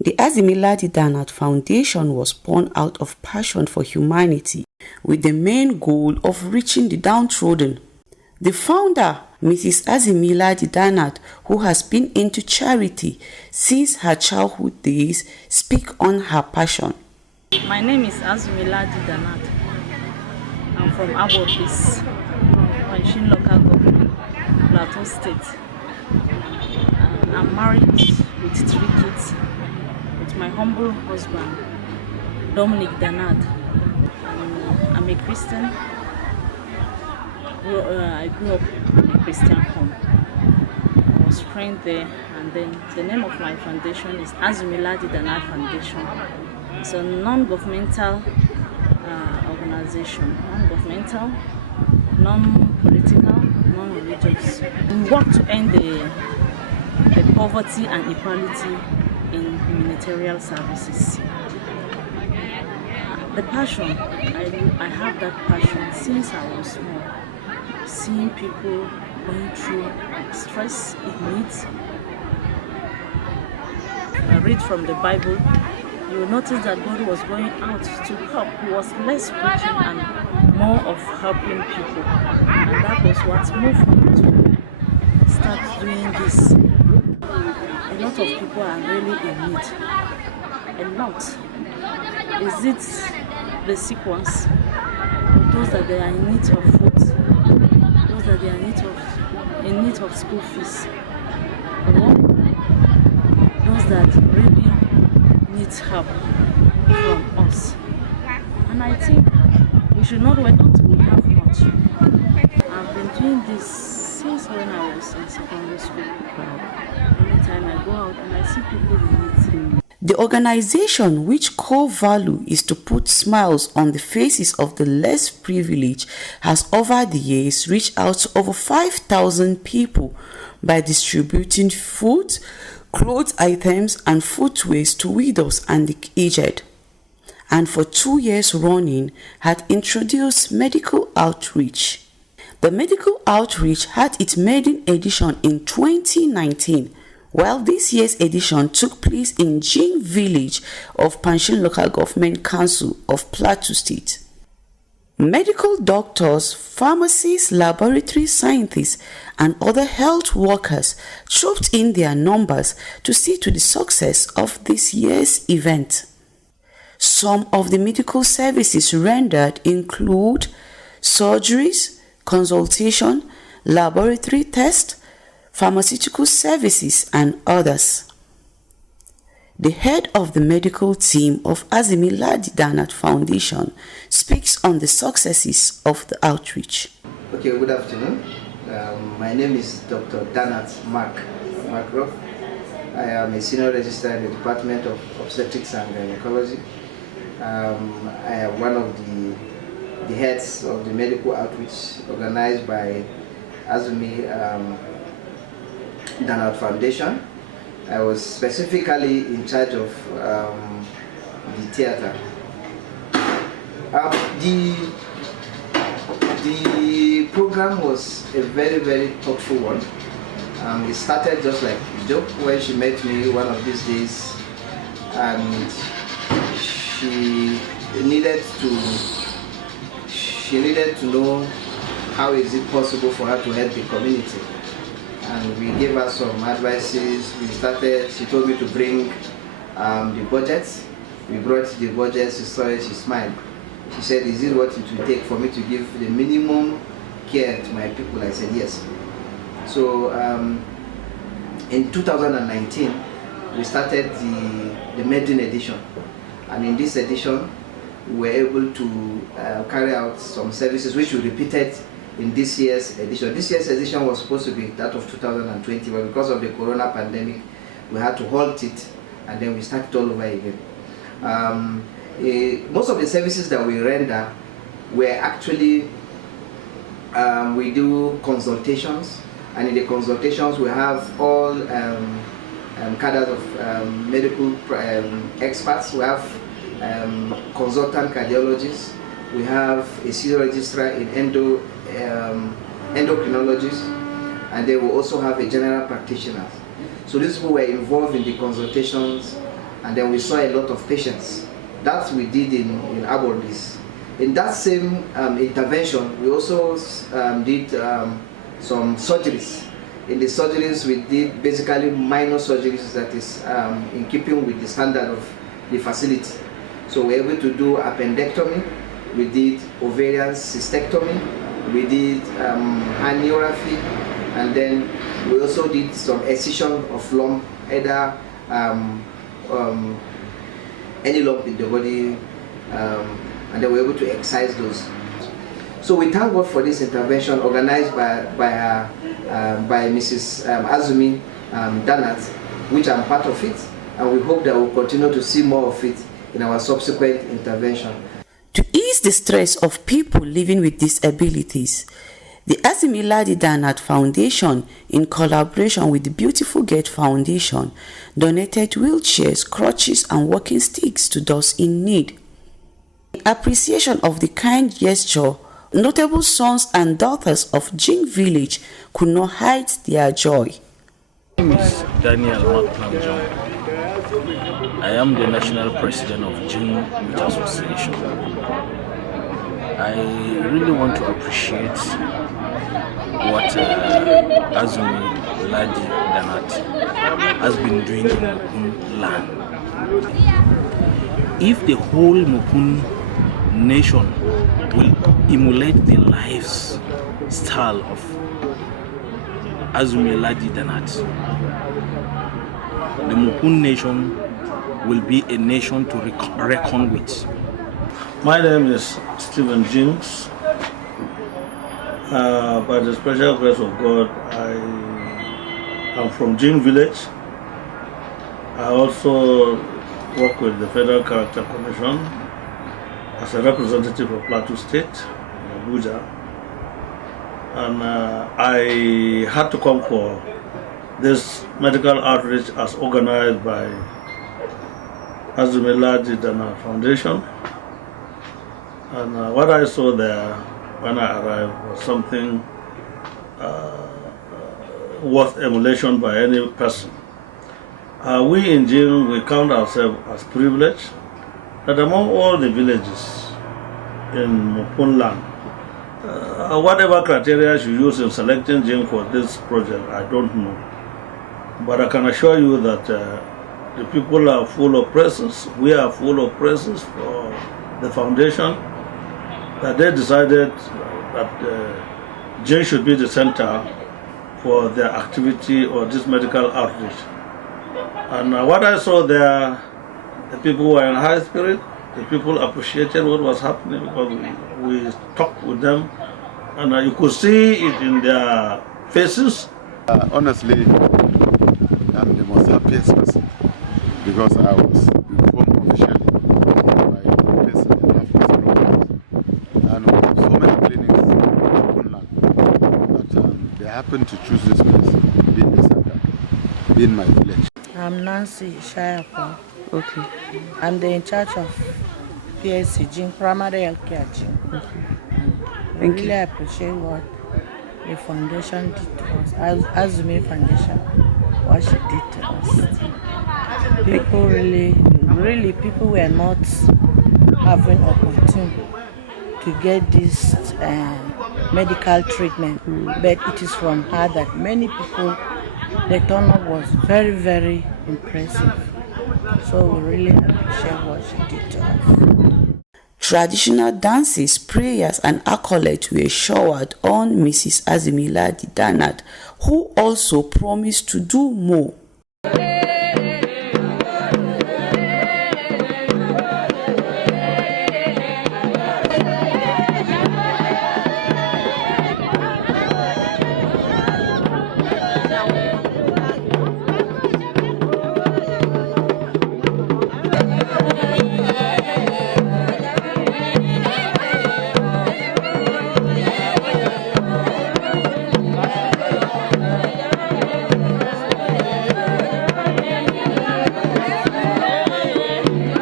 The Azumi Ladi Danat Foundation was born out of passion for humanity with the main goal of reaching the downtrodden. The founder, Mrs. Azumi Ladi Danat, who has been into charity since her childhood days, speaks on her passion. My name is Azumi Ladi Danat. I'm from Abobis, Pankshin local government, Plateau State. I'm married with 3 kids with my humble husband, Dominic Danat. I'm a Christian. I grew up in a Christian home. I was trained there, and then the name of my foundation is Azumi Ladi Danat Foundation. It's a non-governmental organization, non-governmental, non-political, non-religious. We work to end the poverty and equality in humanitarian services. The passion, I have that passion since I was small. Seeing people going through stress, in need. I read from the Bible. You will notice that God was going out to help. He was less preaching and more of helping people. And that was what moved me to start doing this. A lot of people are really in need. A lot. Is it the sick ones? Or those that they are in need of food? Those that they are in need of school fees? Or those that really needs help from us. And I think we should not wait until we have much. I've been doing this since when I was in secondary school. Anytime I go out and I see people in need. The organization, which core value is to put smiles on the faces of the less privileged, has over the years reached out to over 5,000 people by distributing food, clothes items and footwears to widows and the aged, and for 2 years running had introduced medical outreach. The medical outreach had its maiden edition in 2019, while this year's edition took place in Jing village of Pankshin Local Government Council of Plateau State. Medical doctors, pharmacists, laboratory scientists, and other health workers trooped in their numbers to see to the success of this year's event. Some of the medical services rendered include surgeries, consultation, laboratory tests, pharmaceutical services, and others. The head of the medical team of Azumi Ladi Danat Foundation speaks on the successes of the outreach. Okay, good afternoon. My name is Dr. Danat Mark Roth. I am a senior registrar in the Department of Obstetrics and Gynecology. I am one of the heads of the medical outreach organized by Azumi Danat Foundation. I was specifically in charge of the theater. The program was a very, very thoughtful one. It started just like a joke when she met me one of these days, and she needed to know how is it possible for her to help the community. And we gave her some advices. She told me to bring the budgets. We brought the budgets, she saw it, she smiled. She said, is it what it will take for me to give the minimum care to my people? I said, yes. So in 2019, we started the maiden edition. And in this edition, we were able to carry out some services which we repeated in this year's edition. This year's edition was supposed to be that of 2020, but because of the corona pandemic, we had to halt it, and then we started all over again. Most of the services that we render were actually, we do consultations, and in the consultations we have all cadres of medical experts. We have consultant cardiologists, we have a senior registrar in endocrinologists, and they will also have a general practitioner. So these people were involved in the consultations and then we saw a lot of patients. That we did in Abordis. In that same intervention, we also did some surgeries. In the surgeries, we did basically minor surgeries that is in keeping with the standard of the facility. So we were able to do appendectomy, we did ovarian cystectomy, we did herniorrhaphy, and then we also did some excision of lump, either any lump in the body, and they were able to excise those. So we thank God for this intervention organized by Mrs. Azumi Danat, which I'm part of it, and we hope that we'll continue to see more of it in our subsequent intervention. To ease the stress of people living with disabilities, the Azumi Ladi Danat Foundation, in collaboration with the Beautiful Gate Foundation, donated wheelchairs, crutches and walking sticks to those in need. In appreciation of the kind gesture, notable sons and daughters of Jing village could not hide their joy. My name is Daniel John. I am the national president of Jing Youth Association. I really want to appreciate what Azumi Ladi Danat has been doing in Mukun land. If the whole Mukun nation will emulate the lifestyle of Azumi Ladi Danat, the Mukun nation will be a nation to reckon with. My name is Stephen Jings. By the special grace of God, I am from Jing village. I also work with the Federal Character Commission as a representative of Plateau State in Abuja. And I had to come for this medical outreach as organized by Azumi Ladi Danat Foundation. And what I saw there when I arrived was something worth emulation by any person. We in Jing, we count ourselves as privileged that among all the villages in Mukun land, whatever criteria you use in selecting Jing for this project, I don't know. But I can assure you that the people are full of praises. We are full of praises for the foundation, that they decided that Jing should be the center for their activity or this medical outreach. And what I saw there, the people were in high spirit. The people appreciated what was happening because we talked with them, and you could see it in their faces. Honestly, I'm the most happiest person because I was informed officially by the person in this program, and we have so many clinics in Kunland, but they happen to choose this place, being the center, being my village. I'm Nancy Shayapon. Okay. I'm the in charge of PSC Jing, primary healthcare Jing. Okay. I really appreciate what the foundation did to us, Azumi Foundation, what she did to us. People really, people were not having opportunity to get this medical treatment, but it is from her that many people, the turnout was very, very impressive. So we really appreciate what she did to us. Traditional dances, prayers and accolades were showered on Mrs. Azumi Ladi Danat, who also promised to do more.